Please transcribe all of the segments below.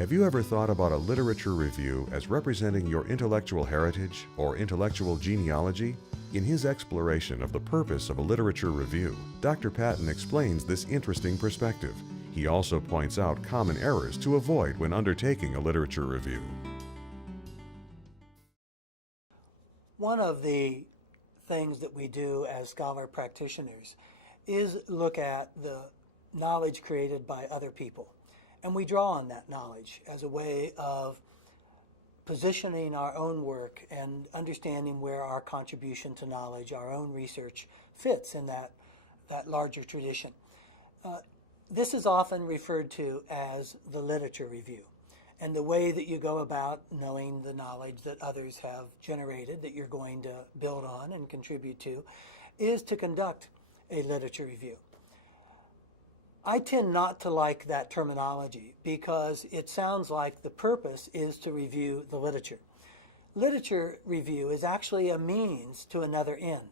Have you ever thought about a literature review as representing your intellectual heritage or intellectual genealogy? In his exploration of the purpose of a literature review, Dr. Patton explains this interesting perspective. He also points out common errors to avoid when undertaking a literature review. One of the things that we do as scholar practitioners is look at the knowledge created by other people. And we draw on that knowledge as a way of positioning our own work and understanding where our contribution to knowledge, our own research, fits in that larger tradition. This is often referred to as the literature review. And the way that you go about knowing the knowledge that others have generated that you're going to build on and contribute to is to conduct a literature review. I tend not to like that terminology because it sounds like the purpose is to review the literature. Literature review is actually a means to another end.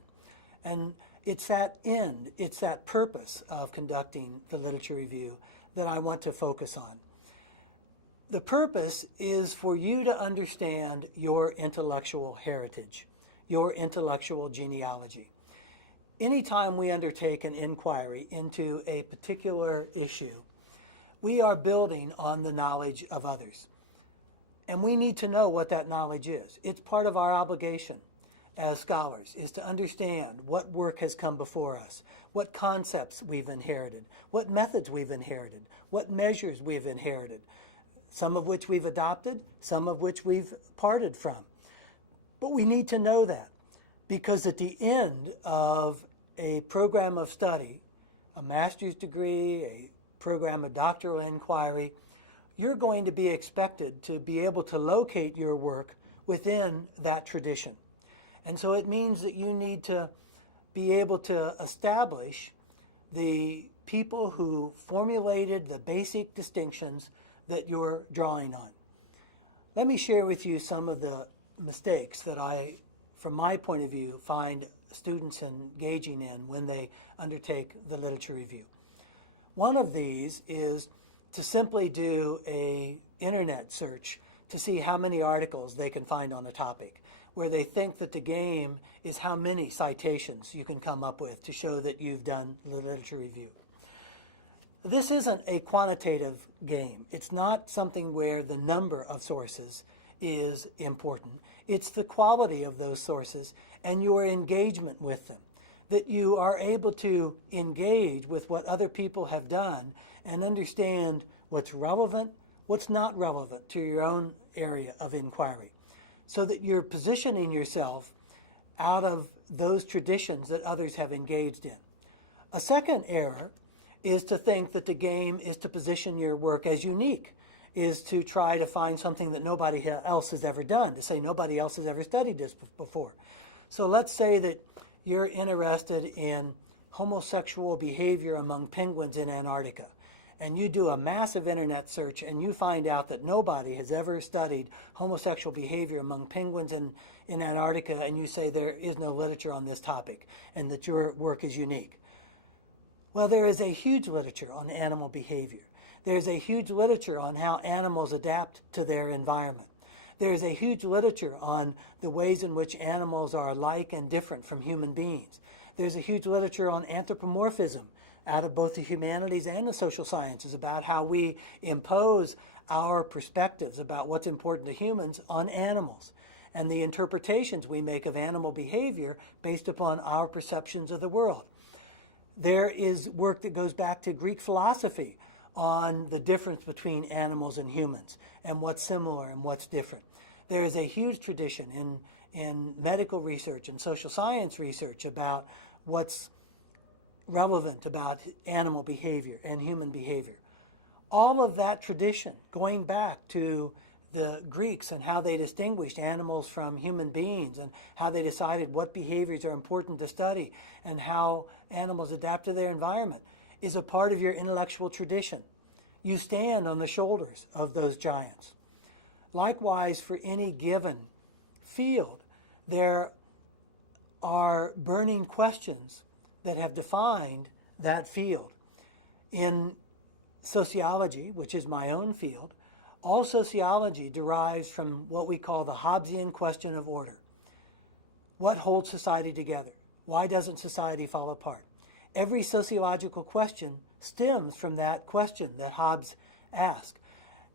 And it's that end, it's that purpose of conducting the literature review that I want to focus on. The purpose is for you to understand your intellectual heritage, your intellectual genealogy. Anytime we undertake an inquiry into a particular issue, we are building on the knowledge of others. And we need to know what that knowledge is. It's part of our obligation as scholars is to understand what work has come before us, what concepts we've inherited, what methods we've inherited, what measures we've inherited, some of which we've adopted, some of which we've parted from. But we need to know that because at the end of a program of study, a master's degree, a program of doctoral inquiry, you're going to be expected to be able to locate your work within that tradition. And so it means that you need to be able to establish the people who formulated the basic distinctions that you're drawing on. Let me share with you some of the mistakes that I, from my point of view, find students engaging in when they undertake the literature review. One of these is to simply do an internet search to see how many articles they can find on a topic, where they think that the game is how many citations you can come up with to show that you've done the literature review. This isn't a quantitative game. It's not something where the number of sources is important. It's the quality of those sources and your engagement with them, that you are able to engage with what other people have done and understand what's relevant, what's not relevant to your own area of inquiry, so that you're positioning yourself out of those traditions that others have engaged in. A second error is to think that the game is to position your work as unique, is to try to find something that nobody else has ever done, to say nobody else has ever studied this before. So let's say that you're interested in homosexual behavior among penguins in Antarctica, and you do a massive internet search and you find out that nobody has ever studied homosexual behavior among penguins in Antarctica, and you say there is no literature on this topic and that your work is unique. Well, there is a huge literature on animal behavior. There's a huge literature on how animals adapt to their environment. There's a huge literature on the ways in which animals are alike and different from human beings. There's a huge literature on anthropomorphism out of both the humanities and the social sciences about how we impose our perspectives about what's important to humans on animals and the interpretations we make of animal behavior based upon our perceptions of the world. There is work that goes back to Greek philosophy on the difference between animals and humans and what's similar and what's different. There is a huge tradition in medical research and social science research about what's relevant about animal behavior and human behavior. All of that tradition, going back to the Greeks and how they distinguished animals from human beings and how they decided what behaviors are important to study and how animals adapt to their environment, is a part of your intellectual tradition. You stand on the shoulders of those giants. Likewise, for any given field, there are burning questions that have defined that field. In sociology, which is my own field, All sociology derives from what we call the Hobbesian question of order. What holds society together? Why doesn't society fall apart? Every sociological question stems from that question that Hobbes asked.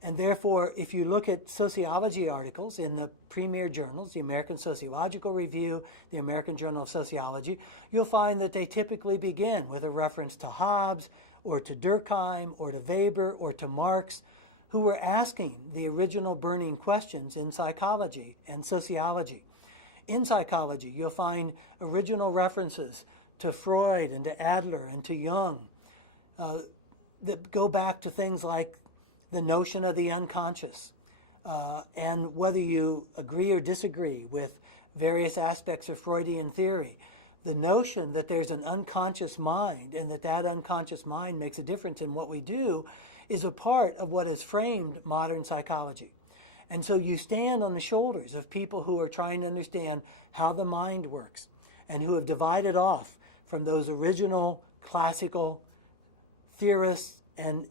And therefore, if you look at sociology articles in the premier journals, the American Sociological Review, the American Journal of Sociology, you'll find that they typically begin with a reference to Hobbes or to Durkheim or to Weber or to Marx, who were asking the original burning questions in psychology and sociology. In psychology, you'll find original references to Freud and to Adler and to Jung that go back to things like the notion of the unconscious, and whether you agree or disagree with various aspects of Freudian theory, the notion that there's an unconscious mind and that unconscious mind makes a difference in what we do is a part of what has framed modern psychology. And so you stand on the shoulders of people who are trying to understand how the mind works and who have divided off from those original classical theorists and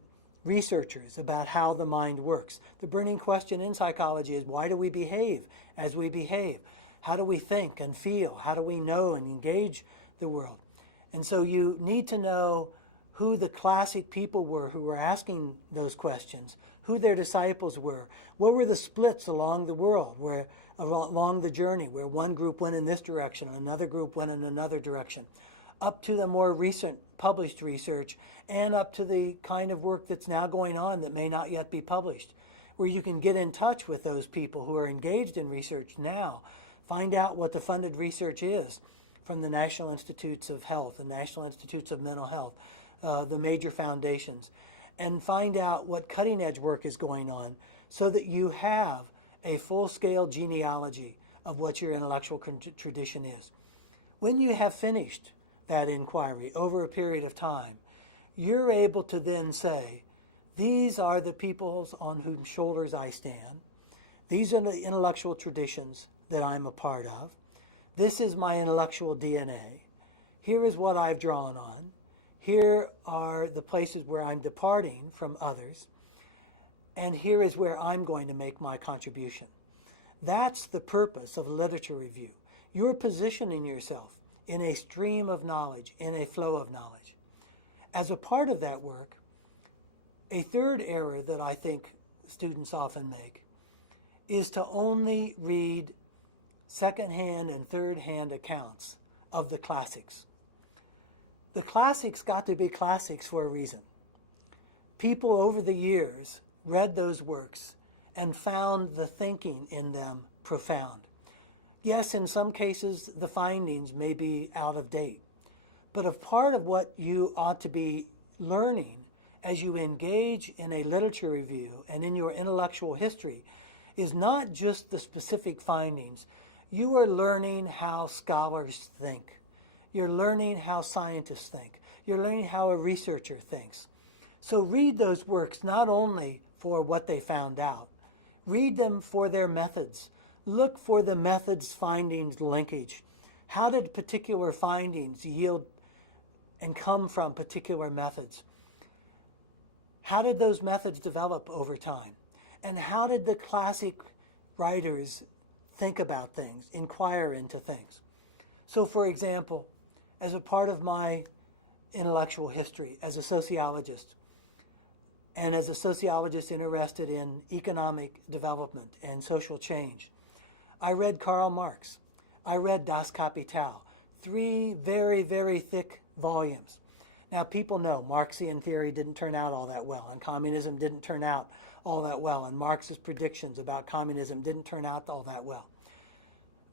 researchers about how the mind works. The burning question in psychology is, why do we behave as we behave? How do we think and feel? How do we know and engage the world? And so you need to know who the classic people were who were asking those questions, who their disciples were, what were the splits along the world, along the journey, where one group went in this direction and another group went in another direction, up to the more recent published research and up to the kind of work that's now going on that may not yet be published, where you can get in touch with those people who are engaged in research now, find out what the funded research is from the National Institutes of Health, the National Institutes of Mental Health, the major foundations, and find out what cutting-edge work is going on so that you have a full-scale genealogy of what your intellectual tradition is. When you have finished that inquiry over a period of time, you're able to then say, these are the peoples on whose shoulders I stand. These are the intellectual traditions that I'm a part of. This is my intellectual DNA. Here is what I've drawn on. Here are the places where I'm departing from others. And here is where I'm going to make my contribution. That's the purpose of literature review. You're positioning yourself in a stream of knowledge, in a flow of knowledge. As a part of that work, a third error that I think students often make is to only read second-hand and third-hand accounts of the classics. The classics got to be classics for a reason. People over the years read those works and found the thinking in them profound. Yes, in some cases, the findings may be out of date, but a part of what you ought to be learning as you engage in a literature review and in your intellectual history is not just the specific findings. You are learning how scholars think. You're learning how scientists think. You're learning how a researcher thinks. So read those works not only for what they found out, read them for their methods. Look for the methods findings linkage. How did particular findings yield and come from particular methods? How did those methods develop over time? And how did the classic writers think about things, inquire into things? So, for example, as a part of my intellectual history as a sociologist, and as a sociologist interested in economic development and social change, I read Karl Marx. I read Das Kapital, 3 very, very thick volumes. Now, people know Marxian theory didn't turn out all that well, and communism didn't turn out all that well, and Marx's predictions about communism didn't turn out all that well.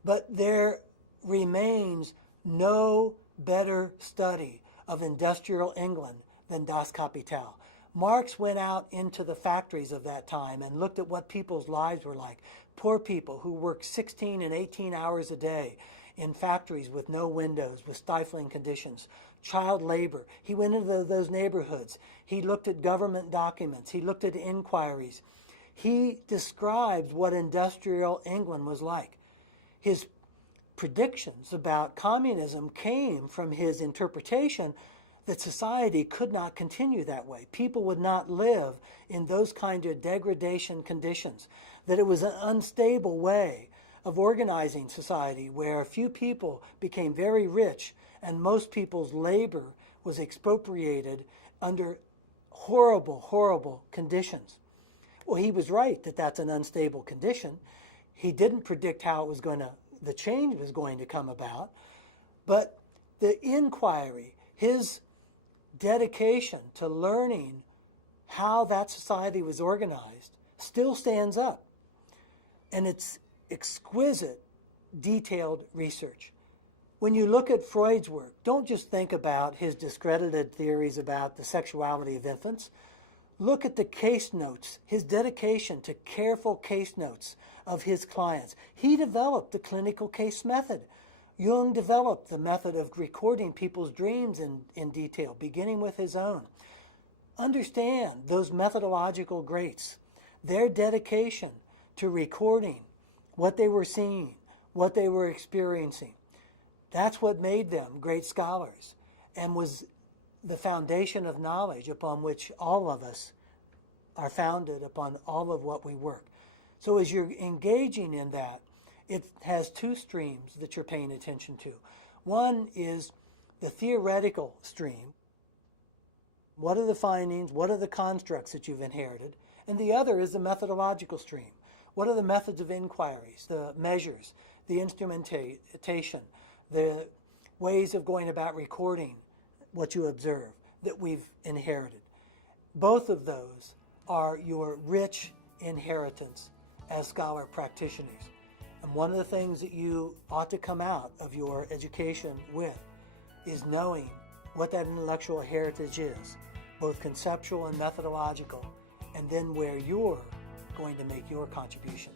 But there remains no better study of industrial England than Das Kapital. Marx went out into the factories of that time and looked at what people's lives were like. Poor people who worked 16 and 18 hours a day in factories with no windows, with stifling conditions. Child labor. He went into those neighborhoods. He looked at government documents. He looked at inquiries. He describes what industrial England was like. His predictions about communism came from his interpretation that society could not continue that way. People would not live in those kind of degradation conditions, that it was an unstable way of organizing society where a few people became very rich and most people's labor was expropriated under horrible, horrible conditions. Well, he was right that that's an unstable condition. He didn't predict how it was the change was going to come about, but the inquiry, his dedication to learning how that society was organized still stands up. And it's exquisite, detailed research. When you look at Freud's work, don't just think about his discredited theories about the sexuality of infants. Look at the case notes, his dedication to careful case notes of his clients. He developed the clinical case method. Jung developed the method of recording people's dreams in detail, beginning with his own. Understand those methodological greats, their dedication to recording what they were seeing, what they were experiencing. That's what made them great scholars and was the foundation of knowledge upon which all of us are founded, upon all of what we work. So as you're engaging in that, it has two streams that you're paying attention to. One is the theoretical stream. What are the findings? What are the constructs that you've inherited? And the other is the methodological stream. What are the methods of inquiries, the measures, the instrumentation, the ways of going about recording what you observe that we've inherited? Both of those are your rich inheritance as scholar practitioners. And one of the things that you ought to come out of your education with is knowing what that intellectual heritage is, both conceptual and methodological, and then where you're going to make your contribution.